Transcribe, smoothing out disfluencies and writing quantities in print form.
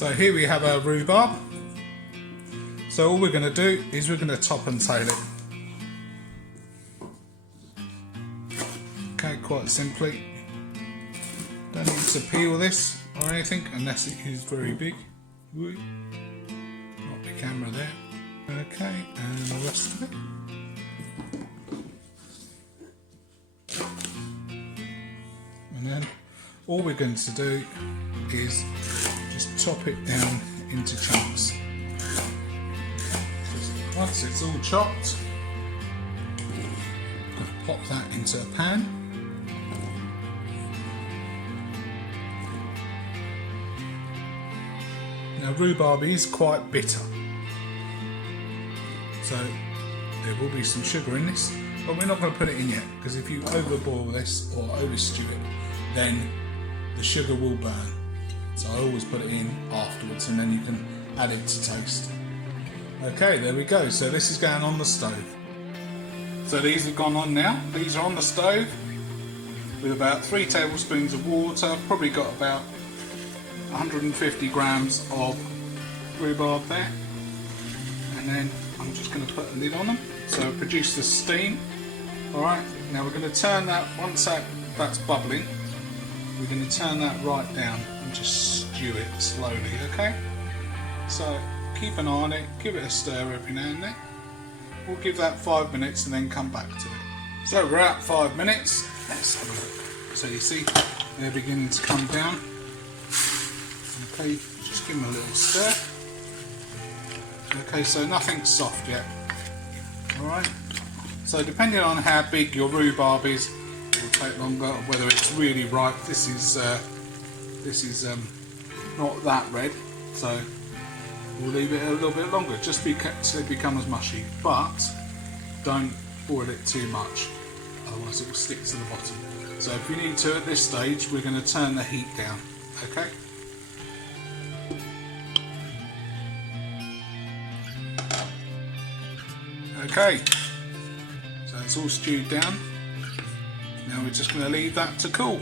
So here we have our rhubarb. So all we're going to do is we're going to top and tail it. Okay, quite simply. Don't need to peel this or anything unless it is very big. Not the camera there. Okay, and the rest of it. And then all we're going to do is just chop it down into chunks. Once it's all chopped, pop that into a pan. Now rhubarb is quite bitter, so there will be some sugar in this, but we're not going to put it in yet, because if you overboil this or overstew it, then the sugar will burn. So I always put it in afterwards, and then you can add it to taste. Okay, there we go. So this is going on the stove. So these have gone on now. These are on the stove with about 3 tablespoons of water. I've probably got about 150 grams of rhubarb there. And then I'm just going to put a lid on them so produce the steam. Alright, now we're going to turn that, once that's bubbling, we're going to turn that right down and just stew it slowly, okay? So keep an eye on it, give it a stir every now and then. We'll give that 5 minutes and then come back to it. So we're at 5 minutes, let's have a look. So you see they're beginning to come down. Okay, just give them a little stir. Okay, so nothing's soft yet. Alright, so depending on how big your rhubarb is, it will take longer, whether it's really ripe. This is not that red, so we'll leave it a little bit longer, just till it becomes mushy, but don't boil it too much, otherwise it will stick to the bottom. So if we need to at this stage, we're going to turn the heat down, okay? Okay, so it's all stewed down. Now we're just going to leave that to cool.